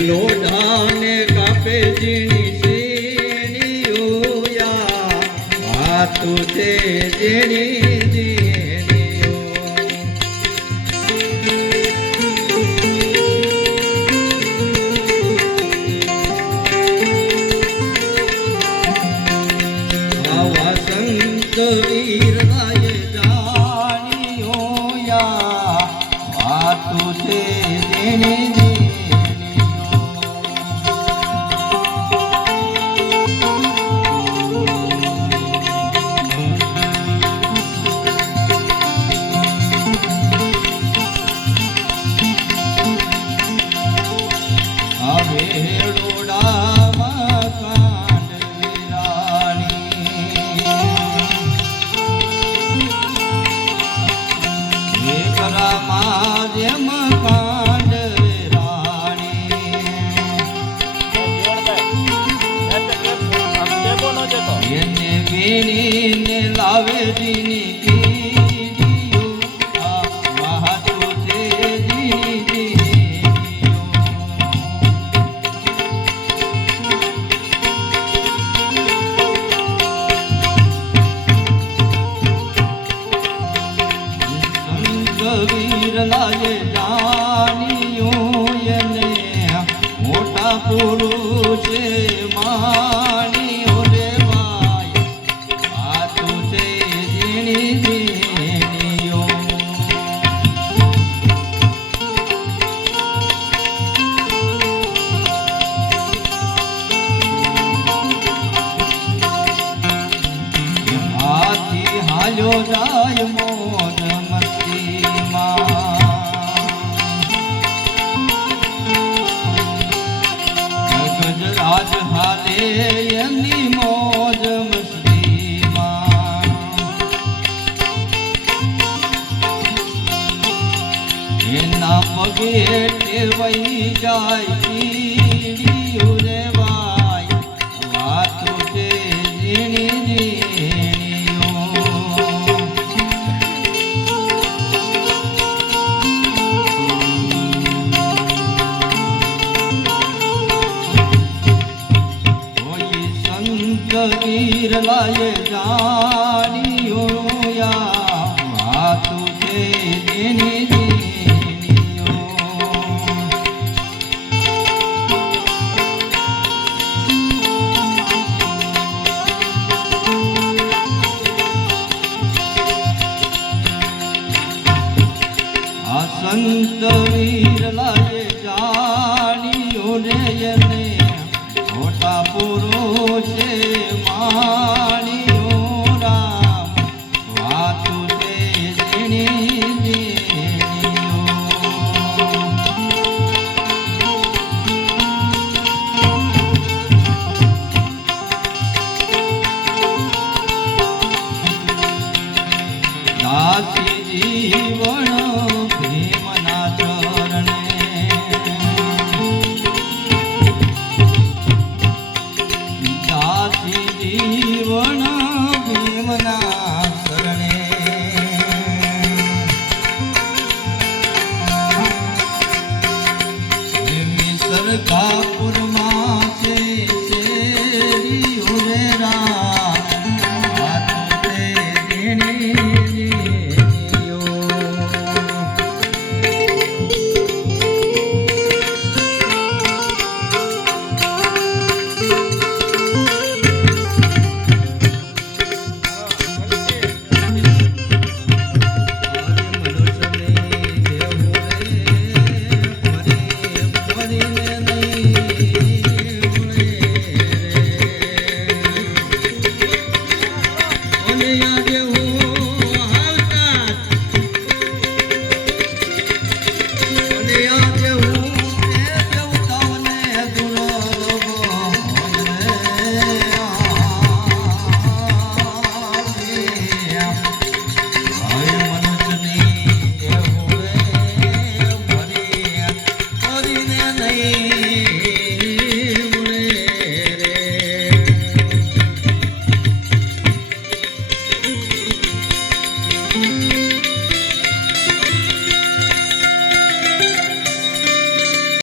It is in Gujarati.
લોઢાને કાપે ઝીણી ઝીણીઓ યા વાતું છે ઝીણી ઝીણીઓ આવા સંત વીર લાય જાણીઓ યા વાતું છે ઝીણી લાવે દીની પીડીઓ વાતું છે દીની સંત વીર લાગે જાણીઓ એને મોટા પુરુષે માણીઓ રે ભાઈ વાતું છે ઝીણી ઝીણીઓ હાથી હાલ્યો જાય મોજ મસ્તીમાં ગજરાજ હાલે એમની મોજ મસ્તીમાં એના પગે ટેવાઈ જાય કીડીઓ રે ભાઈ વાતું છે ઝીણી ઝીણીઓ કોઈ સંત વીર લાય જાણીઓ યા વાતું છે ઝીણી ઝીણીઓ આ સંત વીર લાય જાણીઓ રે એને મોટા પુરુષે